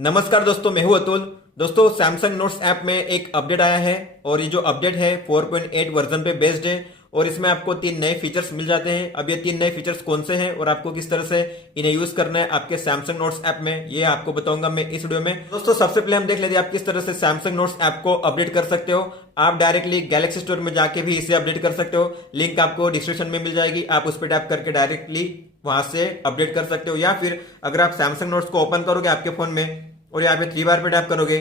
नमस्कार दोस्तों, मैं हूं अतुल। दोस्तों, सैमसंग नोट्स ऐप में एक अपडेट आया है और ये जो अपडेट है 4.8 वर्जन पे बेस्ड है और इसमें आपको 3 नए फीचर्स मिल जाते हैं। अब ये 3 नए फीचर्स कौन से हैं और आपको किस तरह से इन्हें यूज करना है आपके सैमसंग नोट्स ऐप में, ये आपको बताऊंगा मैं इस वीडियो में। दोस्तों, सबसे पहले हम देख लेते हैं आप किस तरह से सैमसंग नोट्स ऐप को अपडेट कर सकते हो। आप डायरेक्टली गैलेक्सी स्टोर में जाके भी इसे अपडेट कर सकते हो। लिंक आपको डिस्क्रिप्शन में मिल जाएगी, आप उस पर टैप करके डायरेक्टली वहां से अपडेट कर सकते हो। या फिर अगर आप सैमसंग नोट्स को ओपन करोगे आपके फोन में और यहाँ पे 3 बार पे टैप करोगे,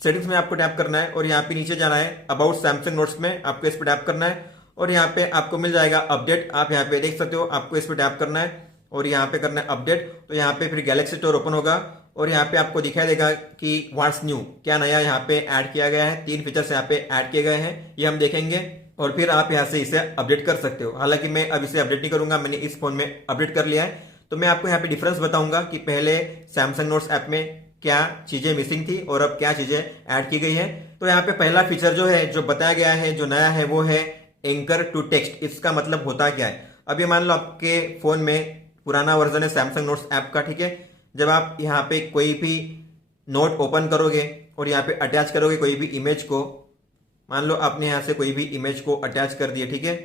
सेटिंग्स में आपको टैप करना है और यहाँ पे नीचे जाना है अबाउट सैमसंग नोट्स में, आपको इस पे टैप करना है और यहाँ पे आपको मिल जाएगा अपडेट। आप यहाँ पे देख सकते हो, आपको इस पे टैप करना है और यहाँ पे करना है अपडेट। तो यहाँ पे फिर गैलेक्सी स्टोर ओपन होगा और यहाँ पे आपको दिखाई देगा कि व्हाट्स न्यू, क्या नया यहाँ पे ऐड किया गया है। 3 फीचर्स यहाँ पे ऐड किए गए हैं, ये हम देखेंगे और फिर आप यहाँ से इसे अपडेट कर सकते हो। हालांकि मैं अब इसे अपडेट नहीं करूंगा, मैंने इस फोन में अपडेट कर लिया है। तो मैं आपको यहाँ पे डिफरेंस बताऊंगा कि पहले सैमसंग नोट्स ऐप में क्या चीजें मिसिंग थी और अब क्या चीजें ऐड की गई है। तो यहाँ पे पहला फीचर जो है, जो बताया गया है, जो नया है, वो है एंकर टू टेक्स्ट। इसका मतलब होता क्या है? अभी मान लो आपके फोन में पुराना वर्जन है सैमसंग नोट्स ऐप का, ठीक है। जब आप यहाँ पे कोई भी नोट ओपन करोगे और यहाँ पे अटैच करोगे कोई भी इमेज को, मान लो आपने यहाँ से कोई भी इमेज को अटैच कर दिया, ठीक है।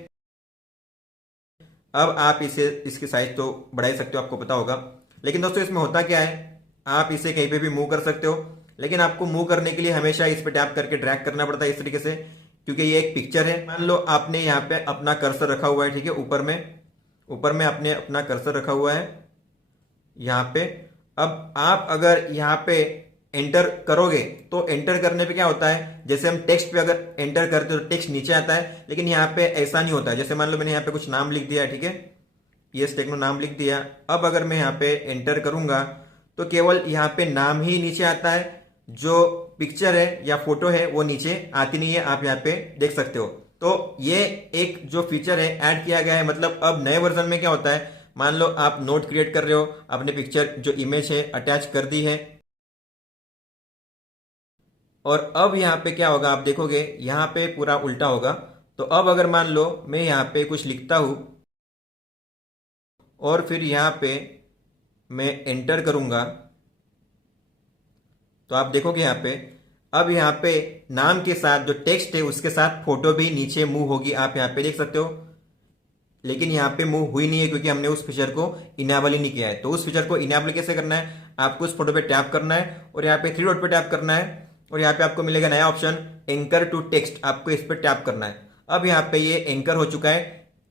अब आप इसे इसकी साइज तो बढ़ा ही सकते हो, आपको पता होगा। लेकिन दोस्तों, इसमें होता क्या है, आप इसे कहीं पे भी मूव कर सकते हो, लेकिन आपको मूव करने के लिए हमेशा इस पे टैप करके ड्रैग करना पड़ता है इस तरीके से, क्योंकि ये एक पिक्चर है। मान लो आपने यहाँ पे अपना कर्सर रखा हुआ है, ठीक है, ऊपर में आपने अपना कर्सर रखा हुआ है यहाँ पे। अब आप अगर यहाँ पे एंटर करोगे तो एंटर करने पे क्या होता है, जैसे हम टेक्स्ट पे अगर एंटर करते हो तो टेक्स्ट नीचे आता है, लेकिन यहाँ पे ऐसा नहीं होता है। जैसे मान लो मैंने यहाँ पे कुछ नाम लिख दिया, ठीक है, पीएस टेक्नो नाम लिख दिया। अब अगर मैं यहाँ पे एंटर करूंगा तो केवल यहाँ पे नाम ही नीचे आता है, जो पिक्चर है या फोटो है वो नीचे आती नहीं है, आप यहाँ पे देख सकते हो। तो ये एक जो फीचर है ऐड किया गया है। मतलब अब नए वर्जन में क्या होता है, मान लो आप नोट क्रिएट कर रहे हो, आपने पिक्चर जो इमेज है अटैच कर दी है और अब यहाँ पे क्या होगा, आप देखोगे यहाँ पे पूरा उल्टा होगा। तो अब अगर मान लो मैं यहाँ पे कुछ लिखता हूं और फिर यहाँ पे मैं एंटर करूंगा तो आप देखोगे यहाँ पे, अब यहाँ पे नाम के साथ जो टेक्स्ट है उसके साथ फोटो भी नीचे मूव होगी, आप यहाँ पे देख सकते हो। लेकिन यहाँ पे मूव हुई नहीं है क्योंकि हमने उस फीचर को इनेबल ही नहीं किया है। तो उस फीचर को इनेबल कैसे करना है, आपको उस फोटो पे टैप करना है और यहाँ पे 3 डॉट पे टैप करना है और यहाँ पे आपको मिलेगा नया ऑप्शन एंकर टू टेक्स्ट, आपको इस पे टैप करना है। अब यहाँ पे ये एंकर हो चुका है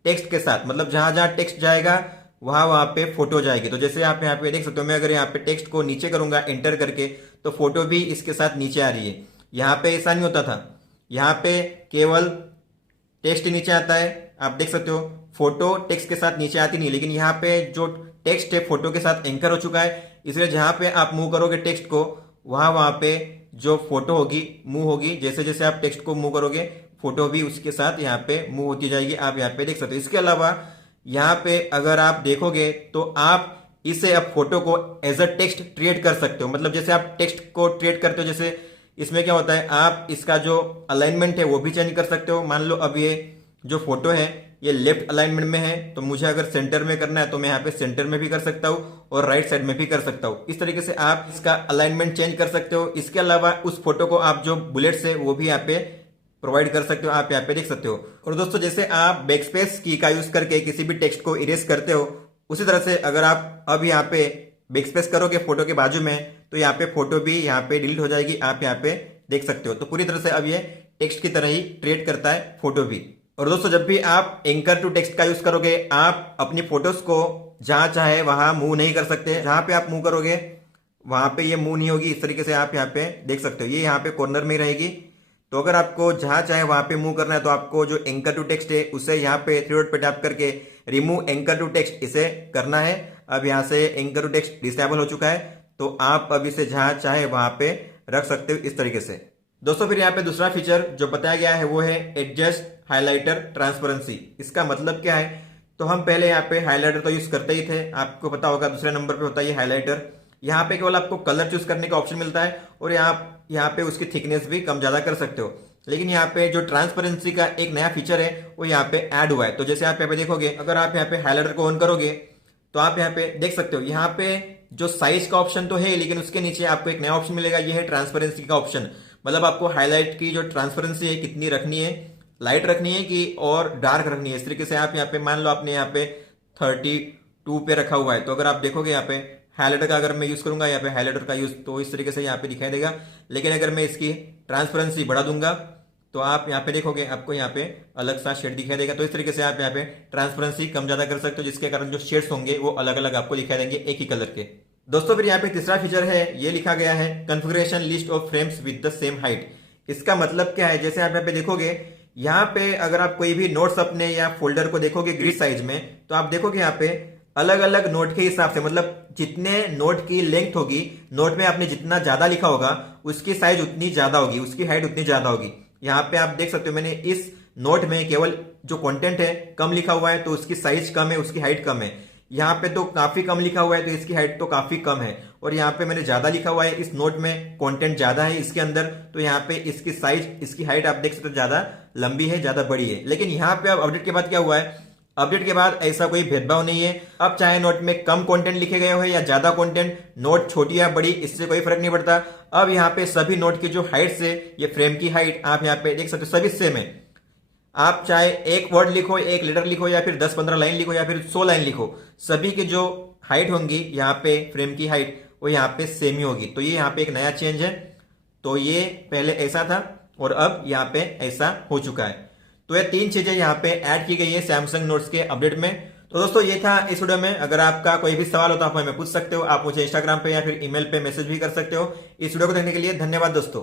टेक्स्ट के साथ, मतलब जहां जहां टेक्स्ट जाएगा वहां वहां पे फोटो जाएगी। तो जैसे आप यहाँ पे देख सकते हो, मैं अगर यहाँ पे टेक्स्ट को नीचे करूंगा एंटर करके तो फोटो भी इसके साथ नीचे आ रही है। यहाँ पे ऐसा नहीं होता था, यहाँ पे केवल टेक्स्ट नीचे आता है, आप देख सकते हो। फोटो टेक्स्ट के साथ नीचे आती नहीं, लेकिन यहाँ पे जो टेक्स्ट है फोटो के साथ एंकर हो चुका है, इसलिए जहां पे आप मूव करोगे टेक्स्ट को वहां वहां पे जो फोटो होगी मूव होगी। जैसे जैसे आप टेक्स्ट को मूव करोगे फोटो भी उसके साथ यहाँ पे मूव होती जाएगी, आप यहाँ पे देख सकते हो। इसके अलावा यहाँ पे अगर आप देखोगे तो आप इसे अब फोटो को एज अ टेक्स्ट ट्रीट कर सकते हो। मतलब जैसे आप टेक्स्ट को ट्रीट करते हो, जैसे इसमें क्या होता है, आप इसका जो अलाइनमेंट है वो भी चेंज कर सकते हो। मान लो अब ये जो फोटो है ये लेफ्ट अलाइनमेंट में है, तो मुझे अगर सेंटर में करना है तो मैं यहाँ पे सेंटर में भी कर सकता हूँ और राइट साइड में भी कर सकता हूँ। इस तरीके से आप इसका अलाइनमेंट चेंज कर सकते हो। इसके अलावा उस फोटो को आप जो बुलेट्स है वो भी यहाँ पे प्रोवाइड कर सकते हो, आप यहाँ पे देख सकते हो। और दोस्तों, जैसे आप बैकस्पेस की का यूज करके किसी भी टेक्स्ट को इरेज करते हो, उसी तरह से अगर आप अब यहाँ पे बैकस्पेस करोगे फोटो के बाजू में तो यहाँ पे फोटो भी यहाँ पे डिलीट हो जाएगी, आप यहाँ पे देख सकते हो। तो पूरी तरह से अब ये टेक्स्ट की तरह ही ट्रीट करता है फोटो भी। और दोस्तों, जब भी आप एंकर टू टेक्स्ट का यूज करोगे आप अपनी फोटोज को जहां चाहे वहां मूव नहीं कर सकते। जहां पे आप मूव करोगे वहां पे ये मूव नहीं होगी। इस तरीके से आप यहाँ पे देख सकते हो, ये यहाँ पे कॉर्नर में रहेगी। तो अगर आपको जहां चाहे वहां पे मूव करना है तो आपको जो एंकर टू टेक्स्ट है उसे यहाँ पे 3 डॉट पे टैप करके रिमूव एंकर टू टेक्स्ट इसे करना है। अब यहाँ से एंकर टू टेक्स्ट डिसेबल हो चुका है, तो आप अब इसे जहां चाहे वहां पे रख सकते हो इस तरीके से। दोस्तों, फिर यहाँ पे दूसरा फीचर जो बताया गया है वो है एडजस्ट हाइलाइटर ट्रांसपेरेंसी। इसका मतलब क्या है, तो हम पहले यहाँ पे हाइलाइटर तो यूज करते ही थे, आपको पता होगा दूसरे नंबर पे होता है ये हाइलाइटर। यहाँ पे केवल आपको कलर चूज करने का ऑप्शन मिलता है और यहाँ पे उसकी थिकनेस भी कम ज्यादा कर सकते हो। लेकिन यहाँ पे जो ट्रांसपेरेंसी का एक नया फीचर है वो यहाँ पे ऐड हुआ है। तो जैसे आप यहाँ पे देखोगे, अगर आप यहाँ पे हाइलाइटर को ऑन करोगे तो आप यहाँ पे देख सकते हो, यहाँ पे जो साइज का ऑप्शन तो है, लेकिन उसके नीचे आपको एक नया ऑप्शन मिलेगा, ये है ट्रांसपेरेंसी का ऑप्शन। मतलब आपको हाईलाइट की जो ट्रांसपेरेंसी है कितनी रखनी है, लाइट रखनी है कि और डार्क रखनी है। इस तरीके से आप यहाँ पे मान लो आपने यहाँ पे 32 पे रखा हुआ है, तो अगर आप देखोगे यहाँ पे हाईलाइटर का अगर मैं यूज करूंगा यहाँ पे हाईलाइटर का यूज, तो इस तरीके से यहाँ पे दिखाई देगा। लेकिन अगर मैं इसकी ट्रांसपेरेंसी बढ़ा दूंगा तो आप यहाँ पे देखोगे आपको यहाँ पे अलग सा शेड दिखाई देगा। तो इस तरीके से आप यहाँ पे ट्रांसपेरेंसी कम ज्यादा कर सकते हो, जिसके कारण जो शेड्स होंगे वो अलग अलग आपको दिखाई देंगे एक ही कलर के। दोस्तों फिर यहाँ पे तीसरा फीचर है, ये लिखा गया है configuration list of frames with the same height. इसका मतलब क्या है, जैसे आप यहाँ पे देखोगे, यहाँ पे अगर आप कोई भी नोट्स अपने या फोल्डर को देखोगे ग्रिड साइज में, तो आप देखोगे यहाँ पे अलग अलग नोट के हिसाब से, मतलब जितने नोट की लेंथ होगी, नोट में आपने जितना ज्यादा लिखा होगा उसकी साइज उतनी ज्यादा होगी, उसकी हाइट उतनी ज्यादा होगी। यहाँ पे आप देख सकते हो मैंने इस नोट में केवल जो कंटेंट है कम लिखा हुआ है, तो उसकी साइज कम है, उसकी हाइट कम है। यहाँ पे तो काफी कम लिखा हुआ है, तो इसकी हाइट तो काफी कम है। और यहाँ पे मैंने ज्यादा लिखा हुआ है, इस नोट में कंटेंट ज्यादा है इसके अंदर, तो यहाँ पे इसकी साइज, इसकी हाइट आप देख सकते हो ज्यादा लंबी है, ज्यादा बड़ी है। लेकिन यहाँ पे अब अपडेट के बाद क्या हुआ है, अपडेट के बाद ऐसा कोई भेदभाव नहीं है। अब चाहे नोट में कम कंटेंट लिखे गए हो या ज्यादा कंटेंट, नोट छोटी या बड़ी, इससे कोई फर्क नहीं पड़ता। अब यहाँ पे सभी नोट की जो हाइट से ये फ्रेम की हाइट आप यहाँ पे देख सकते हो, सभी सेम है। आप चाहे एक वर्ड लिखो, एक लेटर लिखो, या फिर 10-15 लाइन लिखो, या फिर 100 लाइन लिखो, सभी की जो हाइट होंगी यहाँ पे फ्रेम की हाइट वो यहाँ पे सेम ही होगी। तो ये यहाँ पे एक नया चेंज है। तो ये पहले ऐसा था और अब यहाँ पे ऐसा हो चुका है। तो ये 3 चीजें यहाँ पे ऐड की गई है सैमसंग नोट्स के अपडेट में। तो दोस्तों ये था इस वीडियो में। अगर आपका कोई भी सवाल हो तो आप हमें पूछ सकते हो। आप मुझे इंस्टाग्राम पे या फिर ईमेल पे मैसेज भी कर सकते हो। इस वीडियो को देखने के लिए धन्यवाद दोस्तों।